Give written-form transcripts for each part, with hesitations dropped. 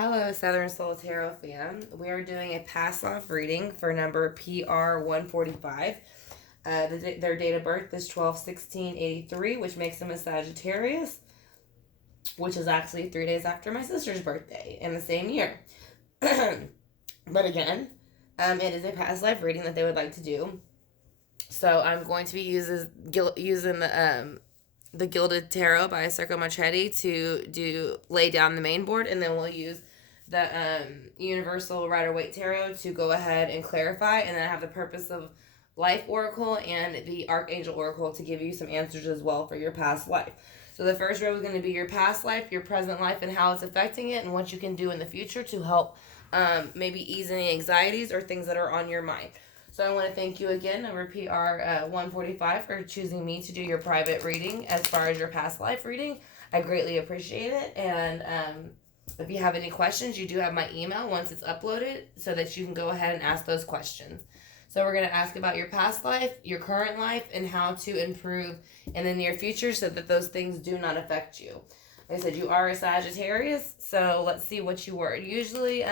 Hello, Southern Soul Tarot fan. We are doing a past life reading for number PR 145. Their date of birth is 12/16/83, which makes them a Sagittarius, which is actually 3 days after my sister's birthday in the same year. But again, it is a past life reading that they would like to do. So I'm going to be using the Gilded Tarot by Circo Machetti to lay down the main board, and then we'll use the Universal Rider-Waite Tarot to go ahead and clarify, and then I have the Purpose of Life Oracle and the Archangel Oracle to give you some answers as well for your past life. So the first row is going to be your past life, your present life, and how it's affecting it, and what you can do in the future to help maybe ease any anxieties or things that are on your mind. So I want to thank you again, number PR 145, for choosing me to do your private reading as far as your past life reading. I greatly appreciate it. And if you have any questions, you do have my email once it's uploaded so that you can go ahead and ask those questions. So we're going to ask about your past life, your current life, and how to improve in the near future so that those things do not affect you. Like I said, you are a Sagittarius, so let's see what you were. Usually,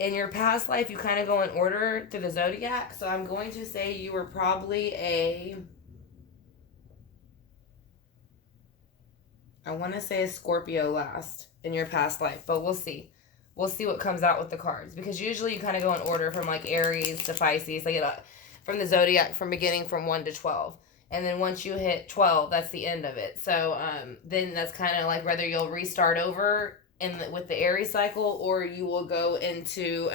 in your past life, you kind of go in order through the zodiac. So I'm going to say you were probably I want to say a Scorpio last in your past life, but we'll see. We'll see what comes out with the cards, because usually you kind of go in order from like Aries to Pisces, like from the zodiac, from beginning from 1 to 12. And then once you hit 12, that's the end of it. So then that's kind of like whether you'll restart over with the Aries cycle, or you will go into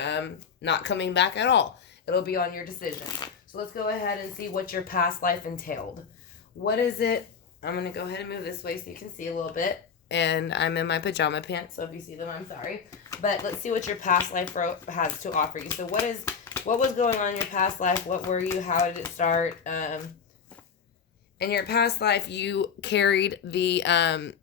not coming back at all. It'll be on your decision. So let's go ahead and see what your past life entailed. What is it? I'm going to go ahead and move this way so you can see a little bit. And I'm in my pajama pants, so if you see them, I'm sorry. But let's see what your past life has to offer you. So what was going on in your past life? What were you? How did it start? In your past life, you carried the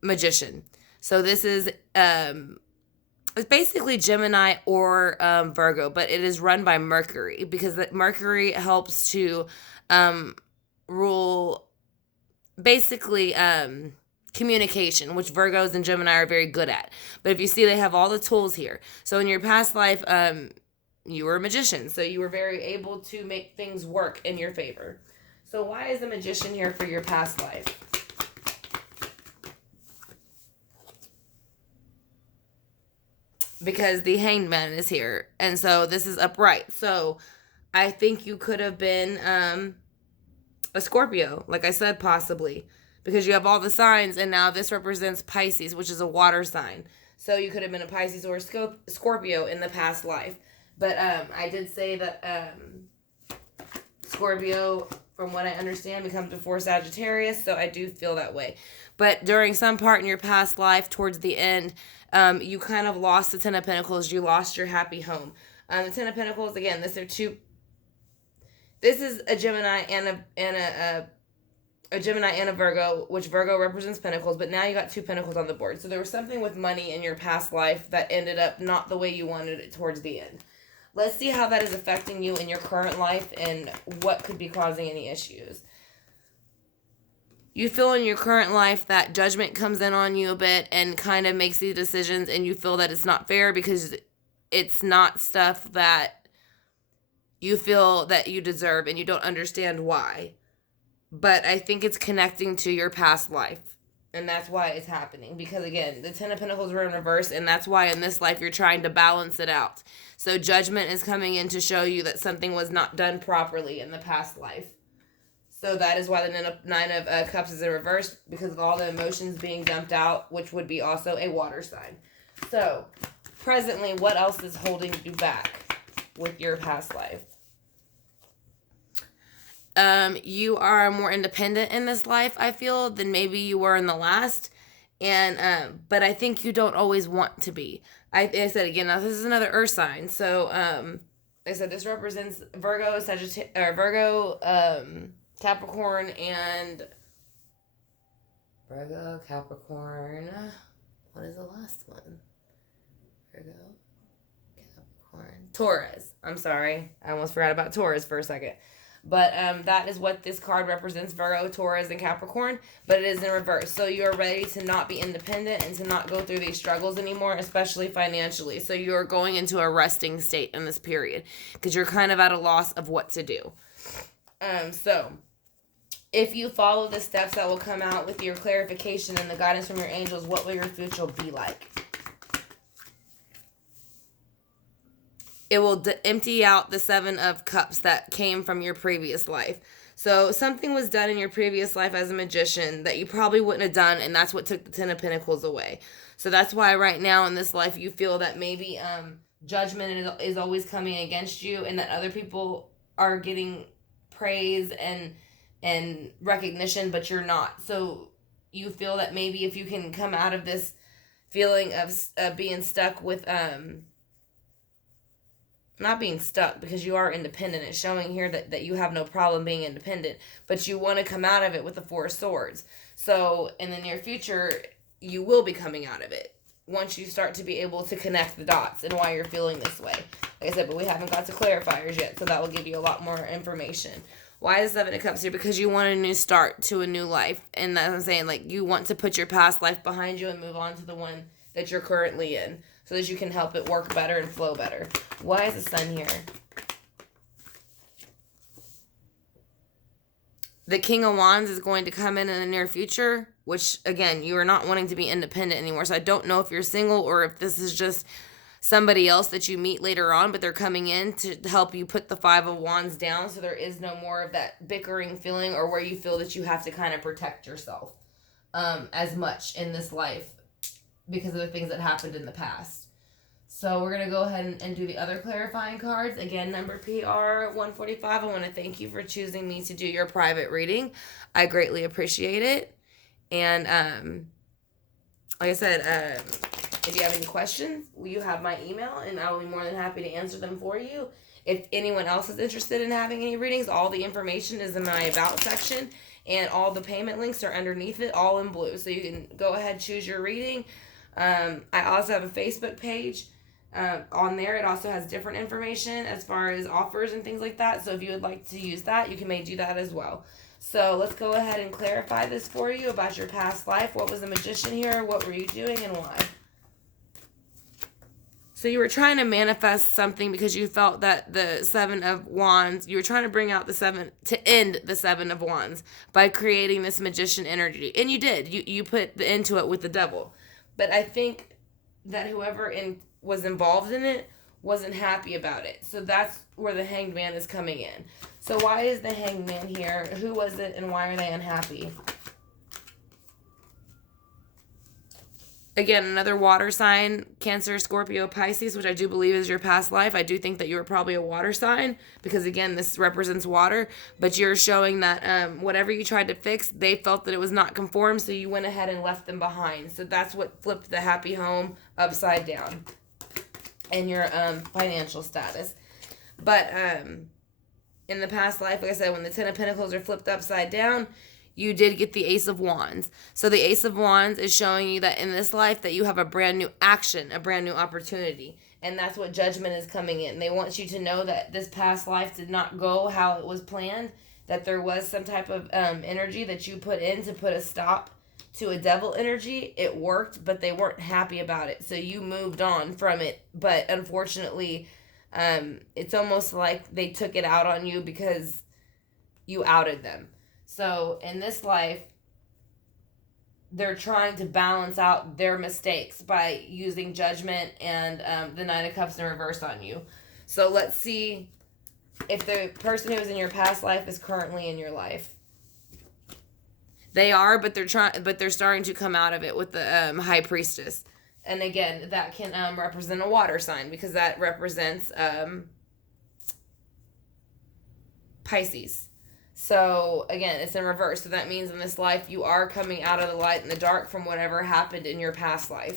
Magician. So this is it's basically Gemini or Virgo, but it is run by Mercury, because Mercury helps to rule basically communication, which Virgos and Gemini are very good at. But if you see, they have all the tools here. So in your past life, you were a magician, so you were very able to make things work in your favor. So why is the Magician here for your past life? Because the Hanged Man is here, and so this is upright. So I think you could have been a Scorpio, like I said, possibly, because you have all the signs, and now this represents Pisces, which is a water sign. So you could have been a Pisces or a Scorpio in the past life. But I did say that Scorpio, from what I understand, becomes before Sagittarius, so I do feel that way. But during some part in your past life, towards the end, you kind of lost the Ten of Pentacles. You lost your happy home. The Ten of Pentacles, again, this is a Gemini and a Gemini and a Virgo, which Virgo represents Pentacles, but now you got two Pentacles on the board. So there was something with money in your past life that ended up not the way you wanted it towards the end. Let's see how that is affecting you in your current life and what could be causing any issues. You feel in your current life that judgment comes in on you a bit and kind of makes these decisions, and you feel that it's not fair because it's not stuff that you feel that you deserve, and you don't understand why. But I think it's connecting to your past life, and that's why it's happening. Because again, the Ten of Pentacles were in reverse, and that's why in this life you're trying to balance it out. So judgment is coming in to show you that something was not done properly in the past life. So that is why the Nine of Cups is in reverse, because of all the emotions being dumped out, which would be also a water sign. So presently, what else is holding you back with your past life? You are more independent in this life, I feel, than maybe you were in the last. And but I think you don't always want to be. I said again, now this is another earth sign. So I said this represents Virgo, Capricorn, and Virgo, Capricorn. What is the last one? Virgo, Capricorn, Taurus. I'm sorry, I almost forgot about Taurus for a second. But that is what this card represents, Virgo, Taurus, and Capricorn. But it is in reverse. So you're ready to not be independent and to not go through these struggles anymore, especially financially. So you're going into a resting state in this period because you're kind of at a loss of what to do. So if you follow the steps that will come out with your clarification and the guidance from your angels, what will your future be like? It will empty out the 7 of Cups that came from your previous life. So something was done in your previous life as a magician that you probably wouldn't have done, and that's what took the 10 of Pentacles away. So that's why right now in this life you feel that maybe judgment is always coming against you, and that other people are getting praise and recognition, but you're not. So you feel that maybe if you can come out of this feeling of being stuck with not being stuck, because you are independent. It's showing here that you have no problem being independent, but you want to come out of it with the 4 of Swords. So in the near future, you will be coming out of it once you start to be able to connect the dots and why you're feeling this way. Like I said, but we haven't got to clarifiers yet, so that will give you a lot more information. Why is 7 of Cups here? Because you want a new start to a new life. And that's what I'm saying. Like, you want to put your past life behind you and move on to the one that you're currently in, so that you can help it work better and flow better. Why is the Sun here? The King of Wands is going to come in the near future, which, again, you are not wanting to be independent anymore. So I don't know if you're single or if this is just somebody else that you meet later on, but they're coming in to help you put the 5 of Wands down, so there is no more of that bickering feeling or where you feel that you have to kind of protect yourself as much in this life because of the things that happened in the past. So we're going to go ahead and do the other clarifying cards. Again, number PR 145. I want to thank you for choosing me to do your private reading. I greatly appreciate it. And like I said, if you have any questions, you have my email, and I will be more than happy to answer them for you. If anyone else is interested in having any readings, all the information is in my About section, and all the payment links are underneath it, all in blue. So you can go ahead, choose your reading. I also have a Facebook page. On there, it also has different information as far as offers and things like that. So if you would like to use that, you may do that as well. So let's go ahead and clarify this for you about your past life. What was the Magician here? What were you doing and why? So you were trying to manifest something because you felt that the 7 of Wands, you were trying to bring out the 7, to end the 7 of Wands by creating this Magician energy. And you did. You put the end to it with the Devil. But I think that whoever was involved in it wasn't happy about it. So that's where the Hanged Man is coming in. So why is the Hanged Man here? Who was it and why are they unhappy? Again, another water sign, Cancer, Scorpio, Pisces, which I do believe is your past life. I do think that you were probably a water sign because, again, this represents water. But you're showing that whatever you tried to fix, they felt that it was not conform, so you went ahead and left them behind. So that's what flipped the happy home upside down and your financial status. But in the past life, like I said, when the 10 of Pentacles are flipped upside down, you did get the Ace of Wands. So the Ace of Wands is showing you that in this life that you have a brand new action, a brand new opportunity. And that's what Judgment is coming in. They want you to know that this past life did not go how it was planned, that there was some type of energy that you put in to put a stop to a devil energy. It worked, but they weren't happy about it. So you moved on from it. But unfortunately, it's almost like they took it out on you because you outed them. So in this life, they're trying to balance out their mistakes by using Judgment and the Nine of Cups in reverse on you. So let's see if the person who was in your past life is currently in your life. They are, but they're starting to come out of it with the High Priestess. And again, that can represent a water sign because that represents Pisces. So, again, it's in reverse. So that means in this life, you are coming out of the light and the dark from whatever happened in your past life.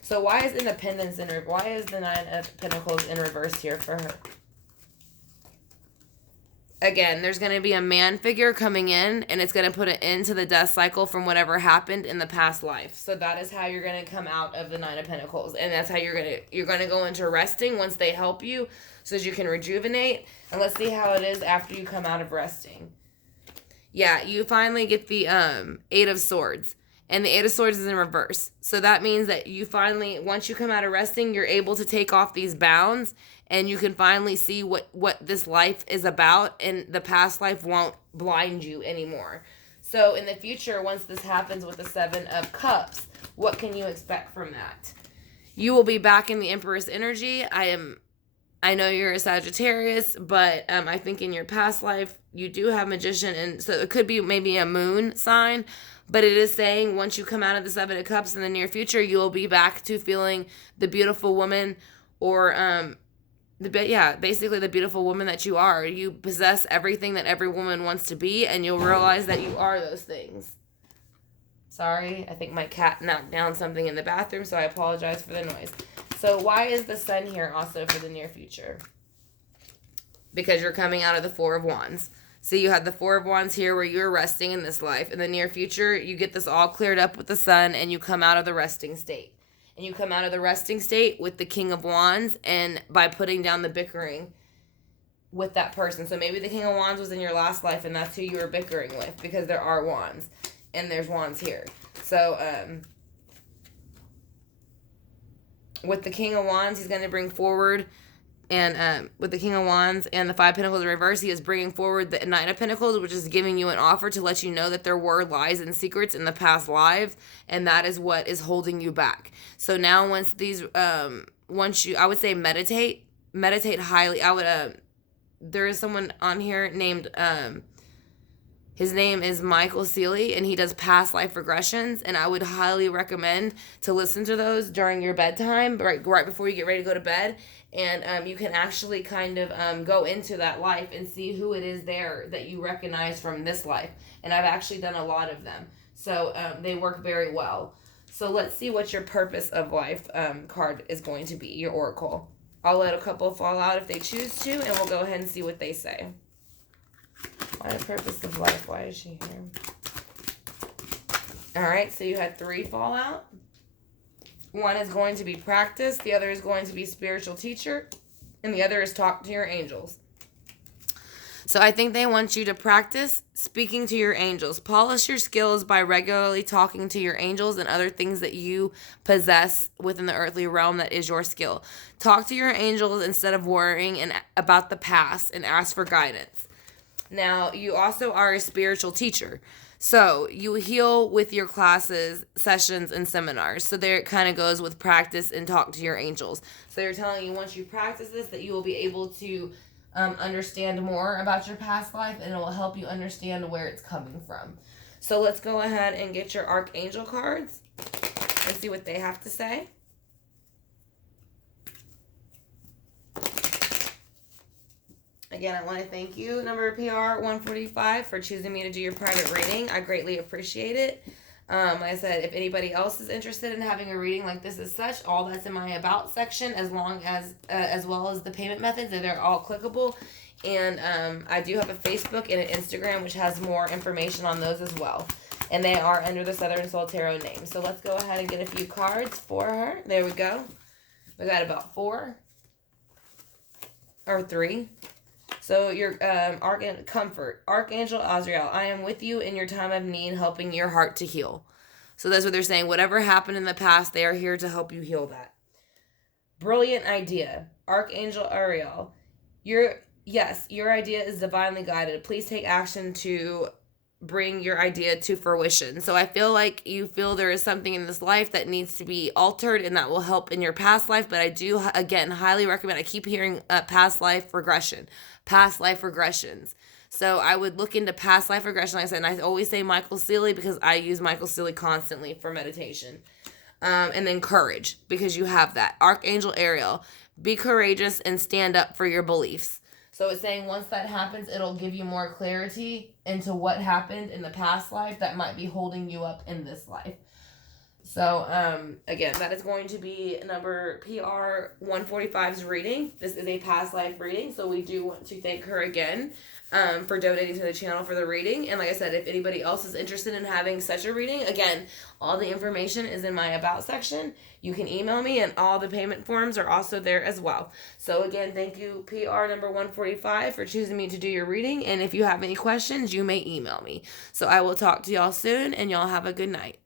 So why is Independence why is the 9 of Pentacles in reverse here for her? again, there's going to be a man figure coming in, and it's going to put an end to the death cycle from whatever happened in the past life. So that is how you're going to come out of the Nine of Pentacles, and that's how you're going to go into resting once they help you, so that you can rejuvenate. And let's see how it is after you come out of resting. Yeah, you finally get the Eight of Swords. And the Eight of Swords is in reverse. So that means that you finally, once you come out of resting, you're able to take off these bounds, and you can finally see what this life is about, and the past life won't blind you anymore. So in the future, once this happens with the Seven of Cups, what can you expect from that? You will be back in the Empress energy. I know you're a Sagittarius, but I think in your past life, you do have Magician, and so it could be maybe a moon sign, but it is saying once you come out of the Seven of Cups in the near future, you will be back to feeling the beautiful woman, or basically the beautiful woman that you are. You possess everything that every woman wants to be, and you'll realize that you are those things. Sorry, I think my cat knocked down something in the bathroom, so I apologize for the noise. So why is the Sun here also for the near future? Because you're coming out of the Four of Wands. So you had the Four of Wands here where you're resting in this life. In the near future, you get this all cleared up with the Sun, and you come out of the resting state. And you come out of the resting state with the King of Wands, and by putting down the bickering with that person. So maybe the King of Wands was in your last life, and that's who you were bickering with, because there are wands. And there's wands here. So, with the King of Wands, he's going to bring forward, and with the King of Wands and the Five of Pentacles in reverse, he is bringing forward the Nine of Pentacles, which is giving you an offer to let you know that there were lies and secrets in the past lives, and that is what is holding you back. So now once these, I would say meditate highly. There is someone on here named, his name is Michael Seeley, and he does past life regressions, and I would highly recommend to listen to those during your bedtime, right before you get ready to go to bed, and you can actually kind of go into that life and see who it is there that you recognize from this life, and I've actually done a lot of them, so they work very well. So let's see what your purpose of life card is going to be, your oracle. I'll let a couple fall out if they choose to, and we'll go ahead and see what they say. Why the purpose of life? Why is she here? Alright, so you had 3 fall out. One is going to be practice. The other is going to be spiritual teacher. And the other is talk to your angels. So I think they want you to practice speaking to your angels. Polish your skills by regularly talking to your angels and other things that you possess within the earthly realm that is your skill. Talk to your angels instead of worrying about the past, and ask for guidance. Now, you also are a spiritual teacher. So you heal with your classes, sessions, and seminars. So there it kind of goes with practice and talk to your angels. So they're telling you once you practice this that you will be able to understand more about your past life, and it will help you understand where it's coming from. So let's go ahead and get your Archangel cards and see what they have to say. Again, I want to thank you, number PR 145, for choosing me to do your private reading. I greatly appreciate it. Like I said, if anybody else is interested in having a reading like this as such, all that's in my About section, as well as the payment methods, and they're all clickable. And I do have a Facebook and an Instagram, which has more information on those as well. And they are under the Southern Soul Tarot name. So let's go ahead and get a few cards for her. There we go. We got about 4 or 3. So your comfort, Archangel Azrael, I am with you in your time of need, helping your heart to heal. So that's what they're saying. Whatever happened in the past, they are here to help you heal that. Brilliant idea, Archangel Ariel. Your idea is divinely guided. Please take action to bring your idea to fruition. So I feel like you feel there is something in this life that needs to be altered, and that will help in your past life. But I do, again, highly recommend, I keep hearing past life regressions. So I would look into past life regression. Like I said, and I always say Michael Seeley because I use Michael Seeley constantly for meditation. And then courage, because you have that. Archangel Ariel, be courageous and stand up for your beliefs. So it's saying once that happens, it'll give you more clarity into what happened in the past life that might be holding you up in this life. So, again, that is going to be number PR 145's reading. This is a past life reading, so we do want to thank her again for donating to the channel for the reading. And like I said, if anybody else is interested in having such a reading, again, all the information is in my About section. You can email me, and all the payment forms are also there as well. So, again, thank you, PR number 145, for choosing me to do your reading. And if you have any questions, you may email me. So, I will talk to y'all soon, and y'all have a good night.